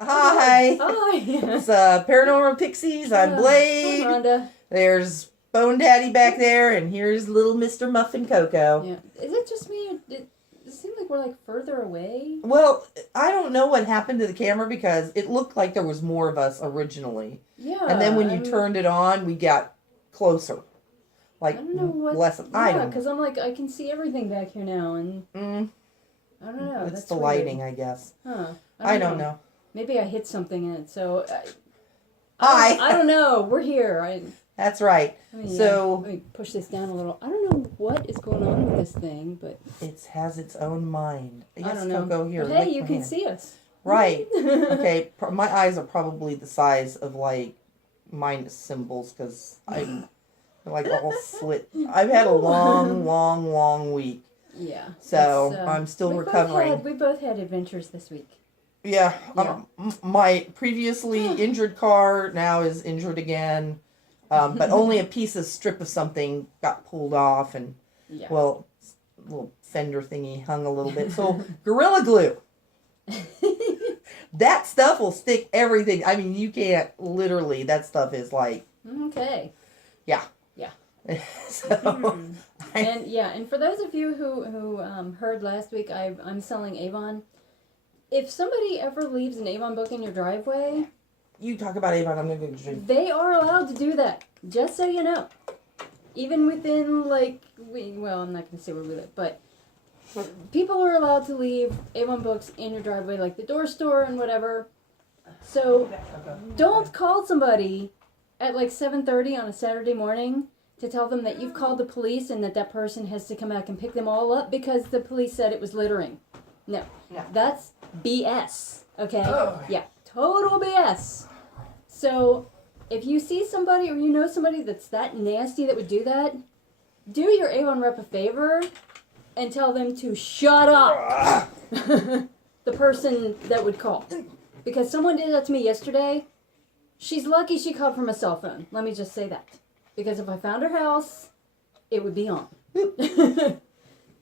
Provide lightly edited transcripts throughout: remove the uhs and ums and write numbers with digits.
Hi. Hi. It's Paranormal Pixies. I'm Blade. Hi, Rhonda. There's Bone Daddy back there, and here's little Mr. Muffin Coco. Yeah. Is it just me? It seems like we're like further away. Well, I don't know what happened to the camera because it looked like there was more of us originally. Yeah. And then when you turned it on, we got closer. Like, I don't know what. less. I don't know. Because I'm like, I can see everything back here now, and I don't know. It's That's the weird. lighting, I guess. Huh. I don't know. Maybe I hit something in it, so. Hi. I don't know. We're here. That's right. Let me push this down a little. I don't know what is going on with this thing, but it has its own mind. Yes, I don't know. Coco, here. But hey, you can see us. Right. Okay. My eyes are probably the size of like minus symbols because I'm like all slit. I've had a long week. Yeah. So I'm still recovering. We both had adventures this week. Yeah. My previously injured car now is injured again. But only a strip of something got pulled off, and well, little fender thingy hung a little bit. So Gorilla Glue, that stuff will stick everything. I mean, you can't literally. That stuff is like okay. Yeah. So and for those of you who heard last week, I'm selling Avon. If somebody ever leaves an Avon book in your driveway. You talk about Avon, I'm going to go drink. They are allowed to do that, just so you know. Even within, I'm not going to say where we live, but people are allowed to leave Avon books in your driveway, like the door store and whatever. So don't call somebody at like 7:30 on a Saturday morning to tell them that you've called the police and that person has to come back and pick them all up because the police said it was littering. No. That's BS, okay? Oh. Yeah. Total BS. So, if you see somebody or you know somebody that's that nasty that would do that, do your Avon rep a favor and tell them to shut up. The person that would call. Because someone did that to me yesterday. She's lucky she called from a cell phone. Let me just say that. Because if I found her house, it would be on.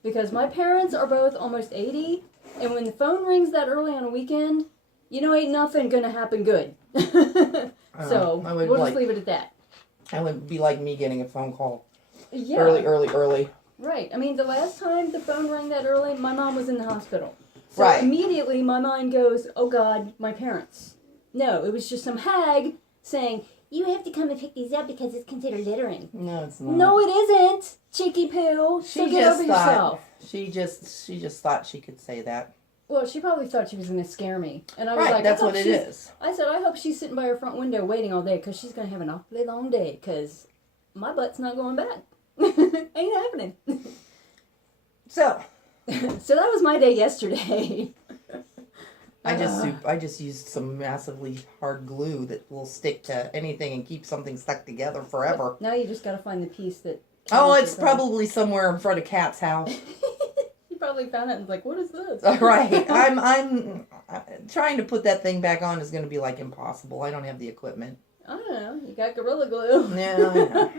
Because my parents are both almost 80, and when the phone rings that early on a weekend, ain't nothing gonna happen good. So, we'll just leave it at that. That would be like me getting a phone call. Yeah. Early. Right. I mean, the last time the phone rang that early, my mom was in the hospital. So right. Immediately my mind goes, oh God, my parents. No, it was just some hag saying, you have to come and pick these up because it's considered littering. No, it's not. No, it isn't, cheeky poo. So get over yourself. She just thought she could say that. Well, she probably thought she was going to scare me. And I was like, that's what it is. I said, I hope she's sitting by her front window waiting all day because she's going to have an awfully long day because my butt's not going back. Ain't happening. So that was my day yesterday. I just used some massively hard glue that will stick to anything and keep something stuck together forever. Now you just got to find the piece that... Oh, it's probably somewhere in front of Kat's house. Probably found it and was like, what is this? Right. I'm trying to put that thing back on is going to be like impossible. I don't have the equipment. I don't know. You got Gorilla Glue. Yeah, I know.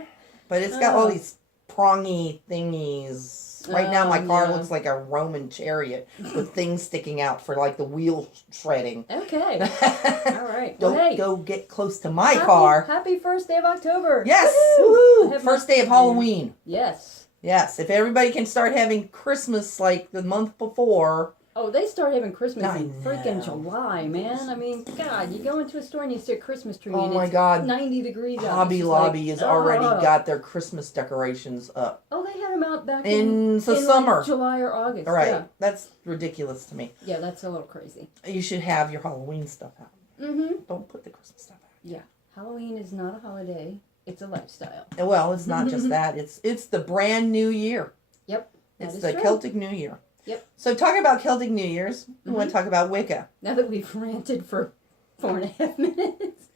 But it's got all these prongy thingies. Right now my car looks like a Roman chariot with things sticking out for like the wheel shredding. Okay. All right. Don't go get close to my car. Happy first day of October. Yes. Woo-hoo. First day of Halloween. Yes. Yes, if everybody can start having Christmas like the month before. Oh, they start having Christmas in freaking July, man. I mean, God, you go into a store and you see a Christmas tree and it's 90 degrees out. Hobby Lobby has already got their Christmas decorations up. Oh, they had them out back in the summer. Like July or August. Right. Yeah. That's ridiculous to me. Yeah, that's a little crazy. You should have your Halloween stuff out. Mm-hmm. Don't put the Christmas stuff out. Yeah. Halloween is not a holiday. It's a lifestyle. Well, it's not just that. It's the brand new year. Yep. It's the Celtic New Year. Yep. So talking about Celtic New Year's, we want to talk about Wicca. Now that we've ranted for 4.5 minutes.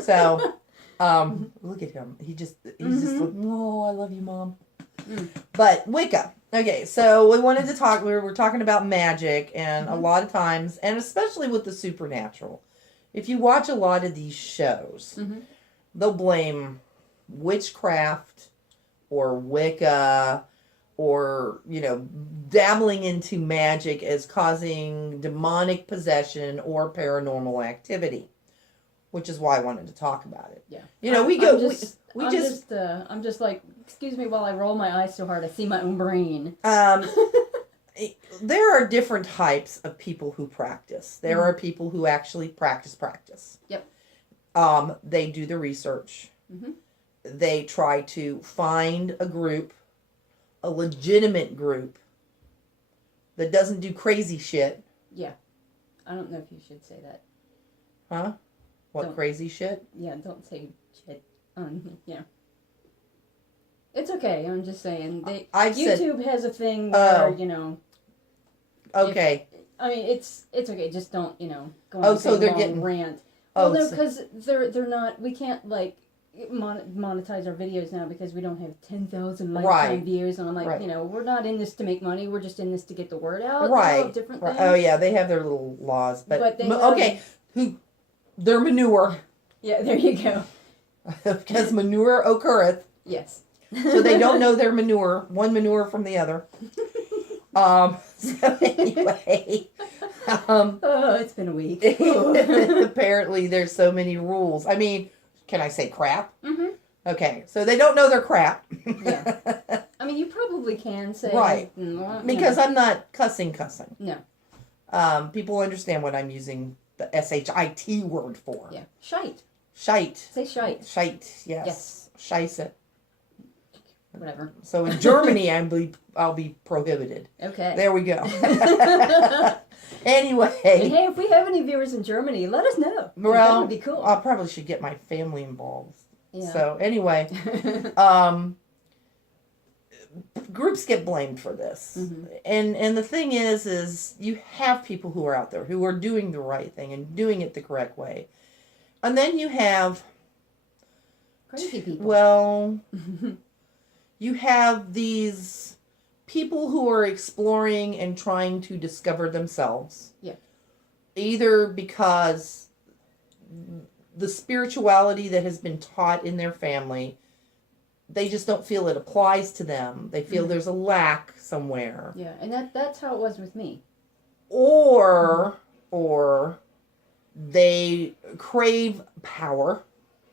So, look at him. He's just like, oh, I love you, Mom. But Wicca. Okay, so we wanted to talk, we were talking about magic, and a lot of times, and especially with the supernatural, if you watch a lot of these shows, they'll blame witchcraft or Wicca or, dabbling into magic as causing demonic possession or paranormal activity, which is why I wanted to talk about it. Yeah. I'm just like, excuse me while I roll my eyes so hard I see my own brain. There are different types of people who practice. There are people who actually practice. Yep. They do the research. Mm-hmm. They try to find a group, a legitimate group that doesn't do crazy shit. Yeah. I don't know if you should say that. Huh? What crazy shit? Yeah, don't say shit. Yeah. It's okay. I'm just saying. YouTube has a thing where, Okay. It's okay. Just don't, go on so they're getting rant. Well, no, because they're not. We can't monetize our videos now because we don't have 10,000 lifetime views, and I'm like, we're not in this to make money. We're just in this to get the word out. Right. Different things. Oh yeah, they have their little laws, but they have, their manure. Yeah, there you go. Because manure occurreth. Yes. So they don't know their manure, one manure from the other. So anyway. It's been a week. Apparently there's so many rules. I mean, can I say crap? Mm-hmm. Okay, so they don't know their crap. Yeah. I mean, you probably can say. Right. Because I'm not cussing. No. People understand what I'm using the SHIT word for. Yeah. Shite. Shite. Say shite. Shite, yes. Scheisse. Whatever. So in Germany, I'll be prohibited. Okay. There we go. Anyway. And hey, if we have any viewers in Germany, let us know. Well, that would be cool. I probably should get my family involved. Yeah. So anyway, groups get blamed for this. Mm-hmm. And the thing is you have people who are out there who are doing the right thing and doing it the correct way. And then you have crazy people. Well, you have these people who are exploring and trying to discover themselves. Yeah. Either because the spirituality that has been taught in their family, they just don't feel it applies to them. They feel there's a lack somewhere. Yeah, and that's how it was with me. Or they crave power.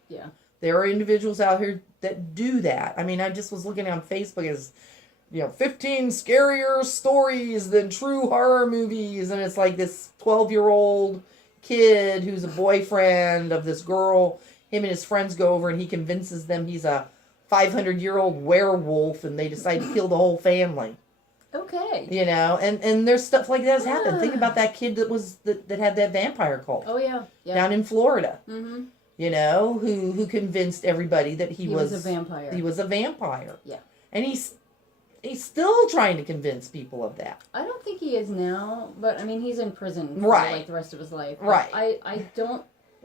Yeah. There are individuals out here that do that. I mean, I just was looking on Facebook as, 15 scarier stories than true horror movies. And it's like this 12-year-old kid who's a boyfriend of this girl. Him and his friends go over and he convinces them he's a 500-year-old werewolf, and they decide to kill the whole family. Okay. And there's stuff like that has happened. Think about that kid that had that vampire cult. Oh, yeah. Down in Florida. Mm-hmm. Who convinced everybody that he was a vampire. He was a vampire. Yeah. And he's still trying to convince people of that. I don't think he is now, but I mean, he's in prison for like the rest of his life. Right. I don't.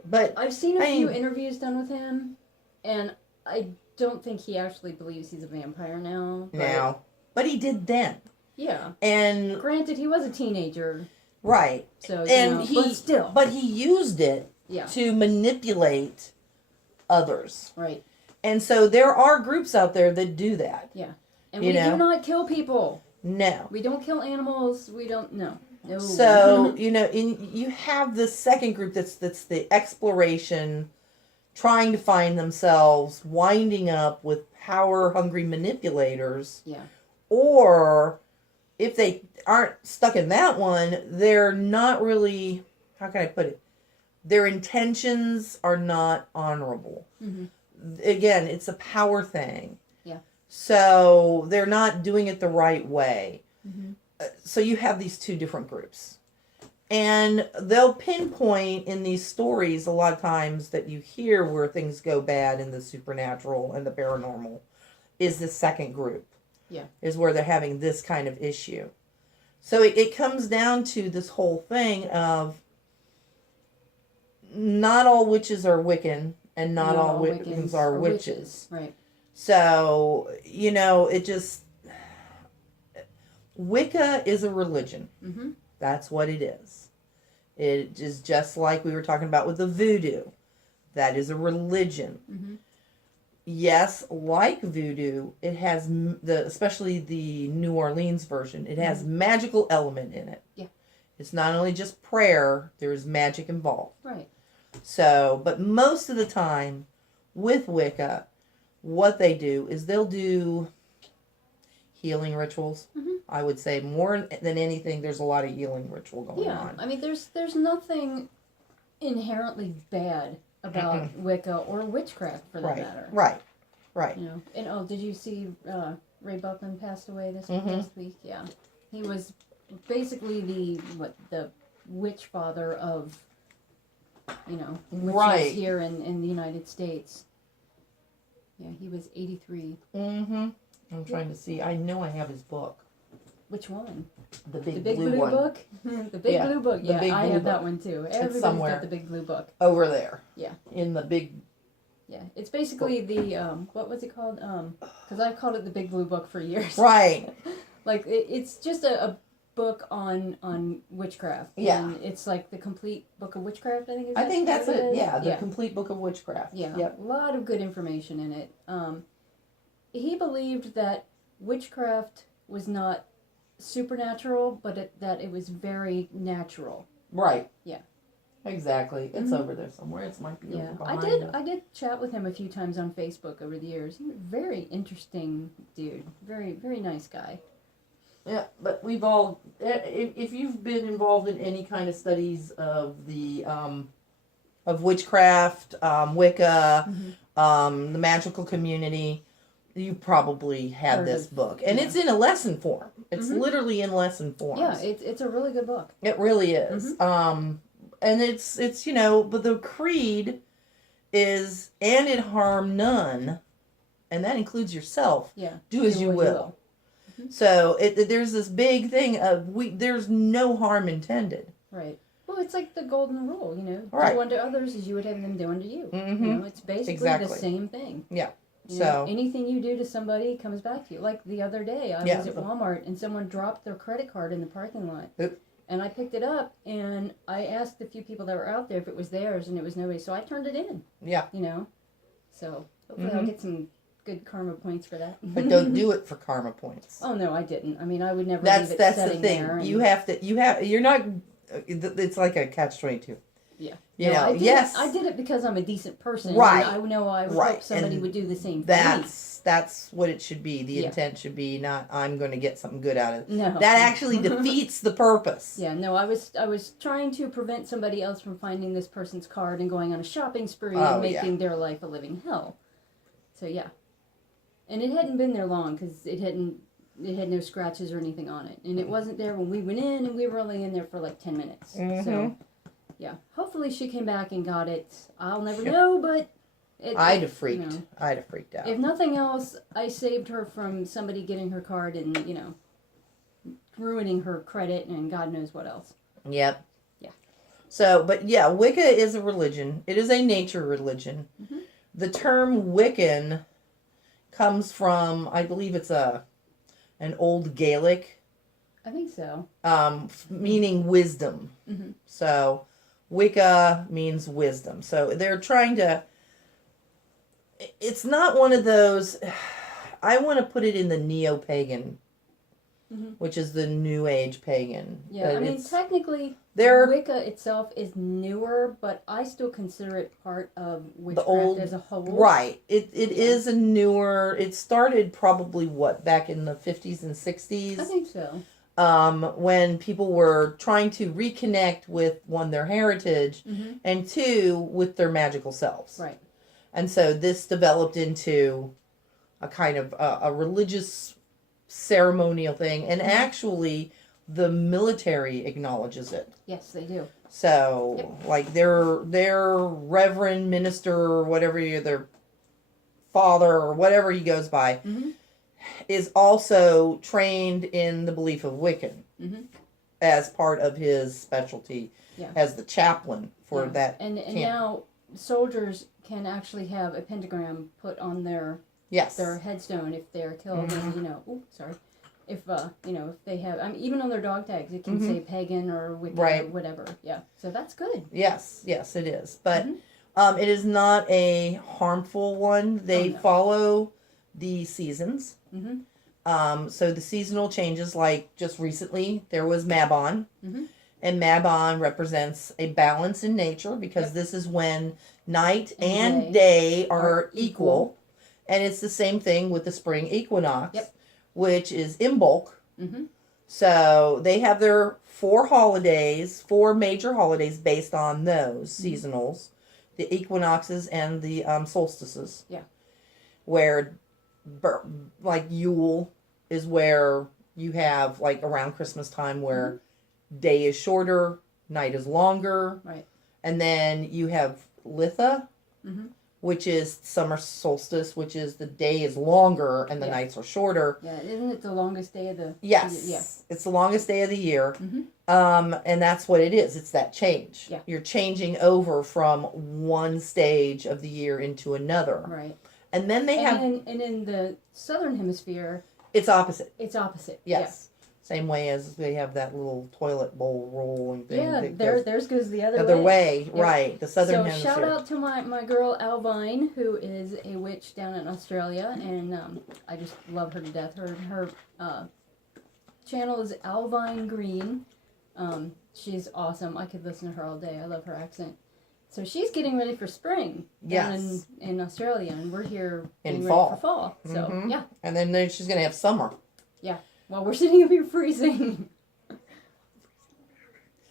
But I've seen a few interviews done with him, and I don't think he actually believes he's a vampire now. But he did then. Yeah. And granted, he was a teenager. Right. So but he used it to manipulate others. Right. And so there are groups out there that do that. Yeah. And we do not kill people. No. We don't kill animals. We don't. No. So, you have this second group that's the exploration, trying to find themselves, winding up with power-hungry manipulators. Yeah. Or if they aren't stuck in that one, they're not really, how can I put it? Their intentions are not honorable. Mm-hmm. Again, it's a power thing. Yeah. So they're not doing it the right way. Mm-hmm. So you have these two different groups. And they'll pinpoint in these stories a lot of times that you hear where things go bad in the supernatural and the paranormal is the second group. Yeah. Is where they're having this kind of issue. So it comes down to this whole thing of not all witches are Wiccan and not all Wiccans are witches. Right. So, it just... Wicca is a religion. Mm-hmm. That's what it is. It is just like we were talking about with the voodoo. That is a religion. Mm-hmm. yes, like voodoo, it has especially the New Orleans version. It has magical element in it. Yeah. It's not only just prayer. There's magic involved. Right. So, but most of the time, with Wicca, what they do is they'll do healing rituals. Mm-hmm. I would say more than anything, there's a lot of healing ritual going on. I mean, there's nothing inherently bad about Wicca or witchcraft for that matter. Right. You know, and did you see Ray Buckman passed away this week? Yeah, he was basically the witch father of witches here in the United States. Yeah, he was 83. Mm-hmm. I'm trying to see. I know I have his book. Which one? The big blue one. book? The big blue book. Yeah, I have that one too. Everybody's somewhere got the big blue book. Over there. Yeah. In the big... Yeah, it's basically the, what was it called? Because I've called it the big blue book for years. Right. Like, it's just a book on witchcraft. Yeah. And it's like the complete book of witchcraft, I think. I think that's it. Yeah, the yeah. complete book of witchcraft. Yeah. Yep. A lot of good information in it. He believed that witchcraft was not supernatural, but that it was very natural. Right. Yeah. Exactly. It's over there somewhere. It might be over behind I did chat with him a few times on Facebook over the years. He was a very interesting dude. Very, very nice guy. Yeah, but we've all, if you've been involved in any kind of studies of the, of witchcraft, Wicca, the magical community, you probably had this book. And it's in a lesson form. It's literally in lesson form. Yeah, it's a really good book. It really is. And it's but the creed is, and it harm none, and that includes yourself. Yeah. Do as you will. So there's this big thing of there's no harm intended. Right. Well, it's like the golden rule, Right. Do unto others as you would have them do unto you. It's basically the same thing. Yeah. So anything you do to somebody comes back to you. Like the other day, I was at Walmart and someone dropped their credit card in the parking lot. Oop. And I picked it up and I asked a few people that were out there if it was theirs, and it was nobody. So I turned it in. Yeah. So hopefully I'll get some good karma points for that. But don't do it for karma points. Oh no, I didn't. I mean, I would never That's leave it the sitting thing. there. You're not. It's like a catch-22. Yeah. Yes. I did it because I'm a decent person. Right. And I know I would hope somebody And would do the same thing. That's what it should be. The intent should be not, I'm going to get something good out of it. No. That actually defeats the purpose. Yeah, no, I was trying to prevent somebody else from finding this person's card and going on a shopping spree and making their life a living hell. So yeah. And it hadn't been there long because it had no scratches or anything on it. And it wasn't there when we went in, and we were only in there for like 10 minutes. So yeah, hopefully she came back and got it. I'll never know, but I'd have freaked out. If nothing else, I saved her from somebody getting her card and ruining her credit and God knows what else. Yep. Yeah. So, but yeah, Wicca is a religion. It is a nature religion. The term Wiccan comes from, I believe it's an old Gaelic. I think so. Meaning wisdom. So Wicca means wisdom. So they're trying to, it's not one of those, I want to put it in the neo-pagan, which is the new age pagan. Yeah, I mean, technically, They're, Wicca itself is newer, but I still consider it part of witchcraft as a whole. Right. It is a newer, it started probably, back in the 50s and 60s? I think so. When people were trying to reconnect with, one, their heritage, and two, with their magical selves. Right. And so this developed into a kind of a religious ceremonial thing, and actually the military acknowledges it. Yes, they do. So, like their reverend minister or whatever, their father or whatever he goes by, is also trained in the belief of Wiccan as part of his specialty, as the chaplain for that. And now soldiers can actually have a pentagram put on their headstone if they're killed. And, if if they have, I mean, even on their dog tags, it can say pagan or Wicca or whatever. Yeah, so that's good. Yes, it is. But It is not a harmful one. They follow the seasons. Mm-hmm. So the seasonal changes, like just recently, there was Mabon. Mm-hmm. And Mabon represents a balance in nature because this is when night and day are equal. And it's the same thing with the spring equinox, which is Imbolc. Mm-hmm. So they have their 4 major holidays based on those seasonals, the equinoxes and the solstices. Yeah. Where, like Yule is where you have like around Christmas time where day is shorter, night is longer. Right. And then you have Litha, mm-hmm. which is summer solstice, which is the day is longer and the nights are shorter. Yeah, isn't it the longest day of the... Yes. Yeah. It's the longest day of the year. Mm-hmm. And that's what it is. It's that change. Yeah. You're changing over from one stage of the year into another. Right. And then they have... And in the southern hemisphere... It's opposite. It's opposite. Yes. Same way as they have that little toilet bowl rolling thing. Yeah, theirs goes the other way. Yep. Right. The southern hemisphere. So hemisphere. shout out to my girl Alvine, who is a witch down in Australia, and I just love her to death. Her channel is Alvine Green. She's awesome. I could listen to her all day. I love her accent. So she's getting ready for spring down in Australia, and we're here getting ready for fall. So yeah. And then she's gonna have summer. Yeah. While we're sitting up here freezing.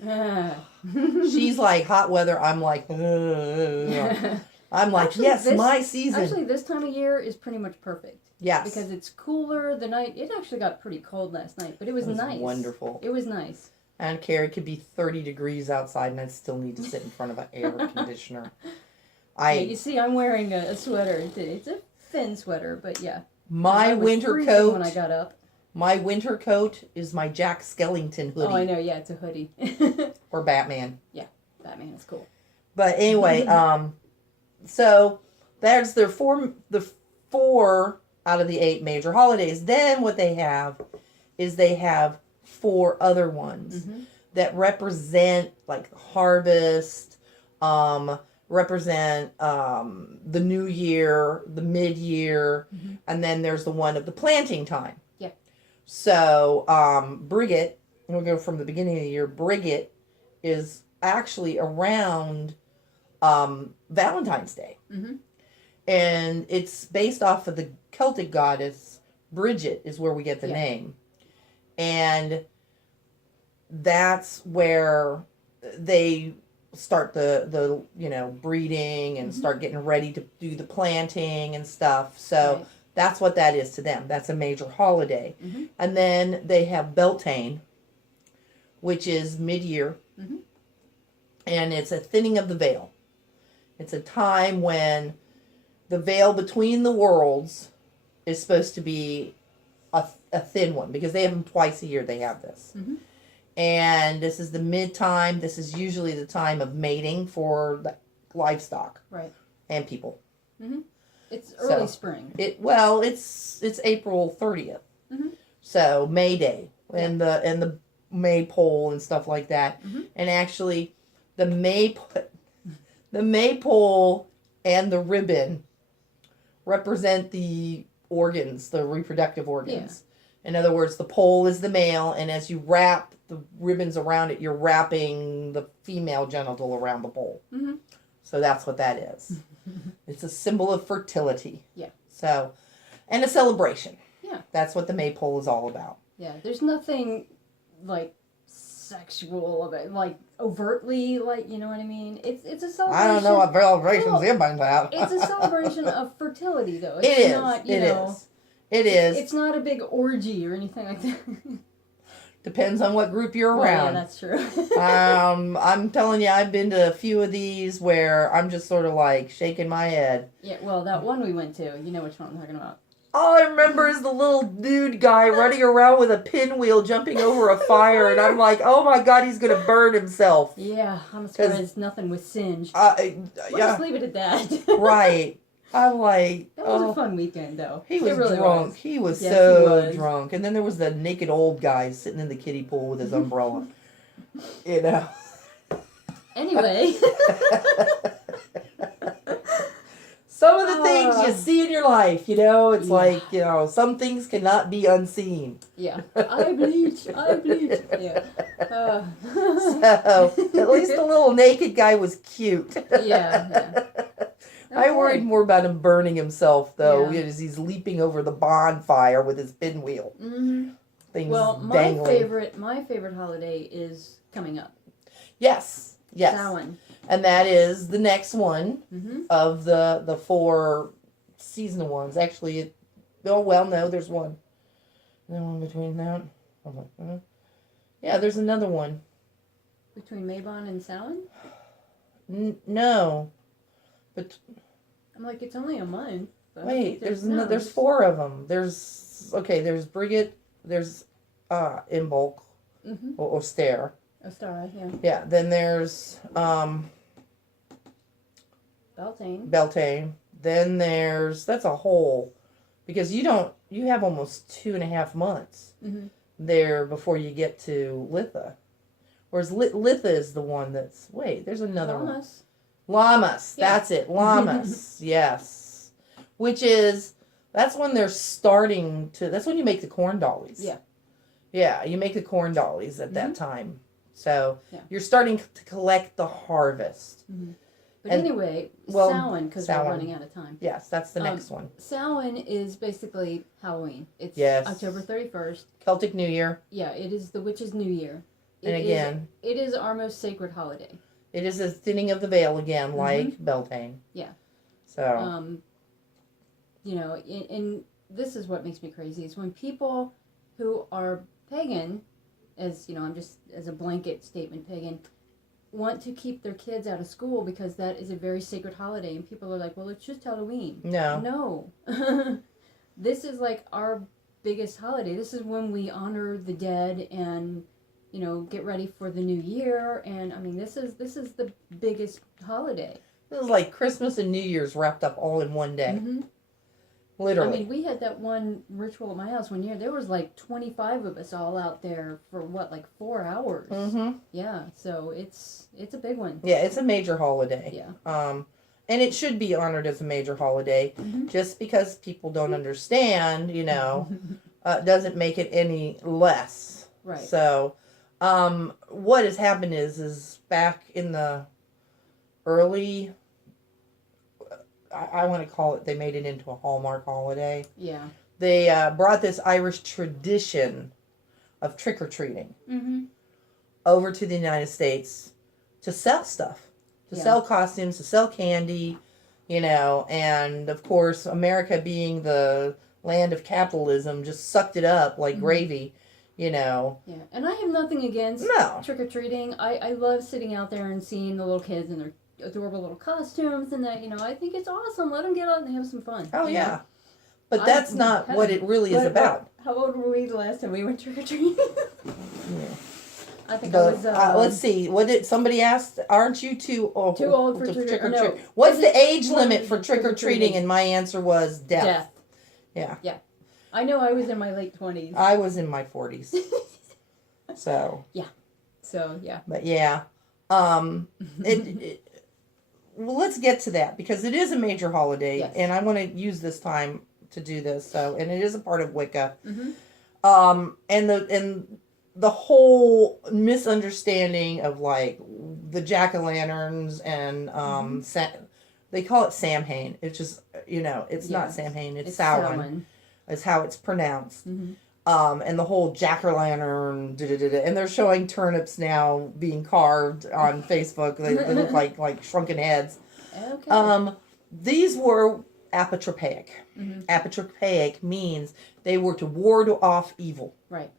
She's like hot weather. I'm like, I'm like, actually, yes, my season. Actually, this time of year is pretty much perfect. Yes. Because it's cooler. The night, it actually got pretty cold last night, but it was nice. Wonderful. It was nice. I don't care. It could be 30 degrees outside, and I'd still need to sit in front of an air conditioner. Yeah, you see, I'm wearing a sweater. It's a thin sweater, but yeah. My winter coat. When I got up. My winter coat is my Jack Skellington hoodie. Oh, I know. Yeah, it's a hoodie. Or Batman. Yeah, Batman is cool. But anyway, so there's the 4 out of the 8 major holidays. Then what they have is they have 4 other ones that represent like harvest, represent the new year, the mid-year, and then there's the one of the planting time. Yeah. So Brigit, we'll go from the beginning of the year. Brigit is actually around Valentine's Day. And it's based off of the Celtic goddess Bridget is where we get the name. And that's where they start the breeding and start getting ready to do the planting and stuff. So that's what that is to them. That's a major holiday. And then they have Beltane, which is mid-year. And it's a thinning of the veil. It's a time when the veil between the worlds is supposed to be a thin one, because they have them twice a year. They have this. And this is the mid-time. This is usually the time of mating for the livestock. Right. And people. It's early spring. It's April 30th. So May Day and the maypole and stuff like that. And actually the maypole and the ribbon represent the organs, the reproductive organs. In other words, the pole is the male, and as you wrap the ribbons around it, you're wrapping the female genital around the pole. So that's what that is. It's a symbol of fertility. Yeah. So, and a celebration. Yeah. That's what the maypole is all about. Yeah. There's nothing like sexual about, like overtly, like, you know what I mean? It's a celebration. I don't know what celebrations you're about. It's a celebration of fertility, though. It is. It's not a big orgy or anything like that. Depends on what group you're around. Yeah, that's true. I'm telling you, I've been to a few of these where I'm just sort of like shaking my head. Yeah, well, that one we went to, you know which one I'm talking about. All I remember is the little dude guy running around with a pinwheel jumping over a fire, and I'm like, oh my god, he's going to burn himself. Yeah, I'm surprised nothing was singed. We'll just leave it at that. Right. I'm like... That was a fun weekend, though. He was really drunk. Was. He was so drunk. And then there was the naked old guy sitting in the kiddie pool with his umbrella. You know. Anyway. life, it's Yeah. like, some things cannot be unseen. Yeah. I bleach. Yeah. So, at least the little naked guy was cute. Yeah. I worried more about him burning himself, though, Yeah. as he's leaping over the bonfire with his pinwheel. Mm-hmm. Things Well, dangling. my favorite holiday is coming up. Yes. Samhain. And that is the next one Mm-hmm. of the 4 seasonal ones. Actually, no, there's one. No one between that. I'm like, yeah, there's another one. Between Mabon and Samhain? No. But I'm like, it's only a month. wait, there's 4 of them. There's Brigit, there's Imbolc, Mm-hmm. or Ostare. Ostara, yeah. Yeah, then there's Beltane. Then that's a whole, because you have almost 2.5 months Mm-hmm. there before you get to Litha. Whereas Litha is the one there's another one. Lammas, Yeah. that's it. Lammas, yes. That's when they're starting that's when you make the corn dollies. Yeah. Yeah, you make the corn dollies at that time. So Yeah. you're starting to collect the harvest. Mm-hmm. But And- anyway, well, Samhain, because we're Samhain. running out of time. Yes, that's the next one. Samhain is basically Halloween. It's Yes. October 31st. Celtic New Year. Yeah, it is the witch's new year. And again, it is our most sacred holiday. it is a thinning of the veil again, like Beltane. Yeah. So, And this is what makes me crazy is when people who are pagan, I'm just as a blanket statement pagan, want to keep their kids out of school because that is a very sacred holiday, and people are like, well, it's just Halloween. no. This is like our biggest holiday. This is when we honor the dead and get ready for the new year. And I mean, this is the biggest holiday. It was like Christmas and New Year's wrapped up all in one day. Mm-hmm. Literally. I mean, we had that one ritual at my house one year. There was like 25 of us all out there for 4 hours. Mm-hmm. Yeah, so it's a big one. Yeah, it's a major holiday. Yeah. And it should be honored as a major holiday. Mm-hmm. Just because people don't understand, doesn't make it any less. Right. So, what has happened is back in the early, I want to call it, they made it into a Hallmark holiday. Yeah. They brought this Irish tradition of trick-or-treating Mm-hmm. over to the United States to sell stuff, to sell costumes, to sell candy, and of course, America being the land of capitalism just sucked it up like gravy, Yeah, and I have nothing against No. trick-or-treating. I love sitting out there and seeing the little kids in their adorable little costumes and that, I think it's awesome. Let them get out and have some fun. Oh, yeah. But that's not what it really is about. How old were we the last time we went trick-or-treating? Yeah. I think I was... let's see. What did somebody asked? Aren't you too old for trick or no. treat? What's the age What limit is for it, trick or treating? trick-or-treating? And my answer was death. Yeah. I know I was in my late 20s. I was in my 40s. So. So, yeah. But yeah. Well, let's get to that because it is a major holiday, Yes. and I want to use this time to do this. So, and it is a part of Wicca. Mm-hmm. And the whole misunderstanding of like the jack-o'-lanterns and they call it Samhain. It's just it's not Samhain. It's Samhain. Is how it's pronounced. Mm-hmm. And the whole jack-o'-lantern, and they're showing turnips now being carved on Facebook. They look like shrunken heads. Okay. These were apotropaic. Mm-hmm. Apotropaic means they were to ward off evil. Right.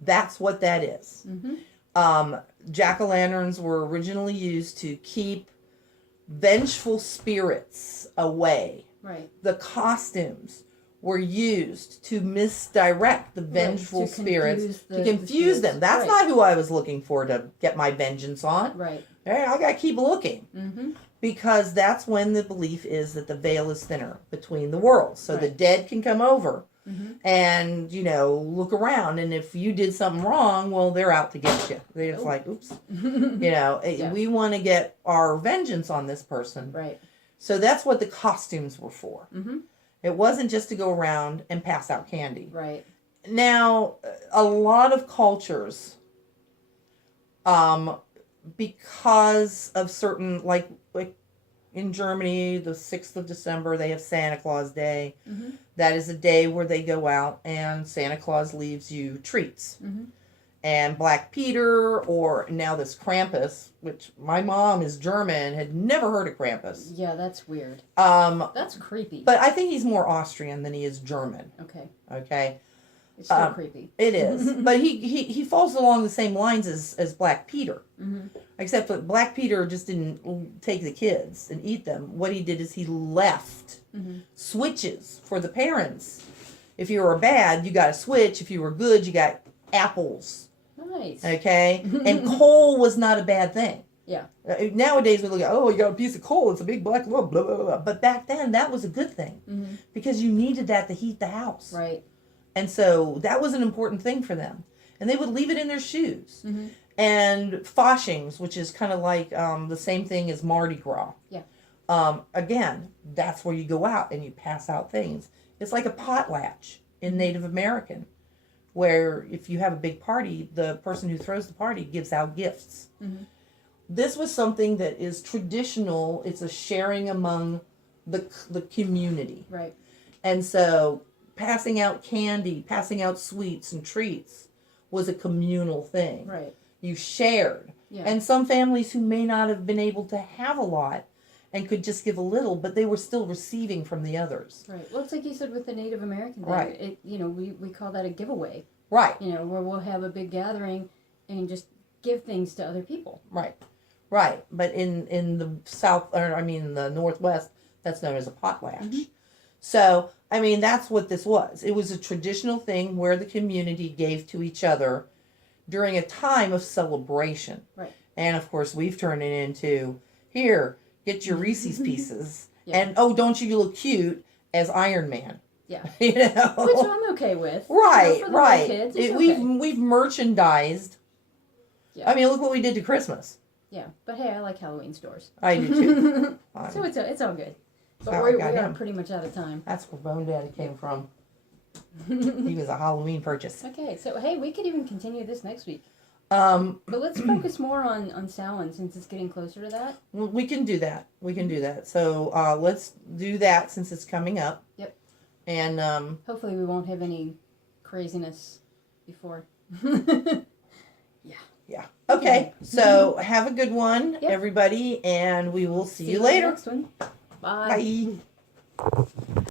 That's what that is. Mm-hmm. Jack-o'-lanterns were originally used to keep vengeful spirits away. Right. The costumes were used to misdirect the vengeful spirits, to confuse them. That's not who I was looking for to get my vengeance on. Right. I gotta keep looking. Mm-hmm. Because that's when the belief is that the veil is thinner between the worlds. So the Right. dead can come over Mm-hmm. and, look around. And if you did something wrong, well, they're out to get you. They're just like, oops. Yeah. We want to get our vengeance on this person. Right. So that's what the costumes were for. Mm-hmm. It wasn't just to go around and pass out candy. Right. Now, a lot of cultures, because of certain, like in Germany, the 6th of December, they have Santa Claus Day. Mm-hmm. That is a day where they go out and Santa Claus leaves you treats. Mm-hmm. And Black Peter, or now this Krampus, which my mom is German, had never heard of Krampus. Yeah, that's weird. That's creepy. But I think he's more Austrian than he is German. Okay. Okay. It's still creepy. It is. But he falls along the same lines as Black Peter. Mm-hmm. Except that Black Peter just didn't take the kids and eat them. What he did is he left switches for the parents. If you were bad, you got a switch. If you were good, you got apples. Nice. Okay? And coal was not a bad thing. Yeah. Nowadays we look at, oh, you got a piece of coal. It's a big black, blah, blah, blah, blah. But back then, that was a good thing. Because you needed that to heat the house. Right. And so that was an important thing for them. And they would leave it in their shoes. And Foshings, which is kind of like the same thing as Mardi Gras. Yeah. Again, that's where you go out and you pass out things. It's like a potlatch in Native American, where if you have a big party, the person who throws the party gives out gifts. This was something that is traditional. It's a sharing among the community. Right. And so passing out candy, passing out sweets and treats was a communal thing. Right. You shared. Yeah. And some families who may not have been able to have a lot and could just give a little, but they were still receiving from the others. Right. Well, it's like you said with the Native American thing. Right. It, we call that a giveaway. Right. Where we'll have a big gathering and just give things to other people. Right. Right. But in the South, or I mean the Northwest, that's known as a potlatch. So, I mean, that's what this was. It was a traditional thing where the community gave to each other during a time of celebration. Right. And, of course, we've turned it into, here, get your Reese's Pieces. Yeah. And, oh, don't you look cute as Iron Man. Yeah. You know? Which I'm okay with. Right, For the right. little kids, it's We've merchandised. Yeah. I mean, look what we did to Christmas. Yeah. But hey, I like Halloween stores. I do too. So it's all good. But how I we got are him. pretty much out of time. That's where Bone Daddy came from. He was a Halloween purchase. Okay, so hey, we could even continue this next week. But let's focus more on Samhain since it's getting closer to that. We can do that. We can do that. So let's do that since it's coming up. Yep. And hopefully we won't have any craziness before. yeah. Okay. So have a good one, everybody, and we will see you later. Next one. Bye. Bye.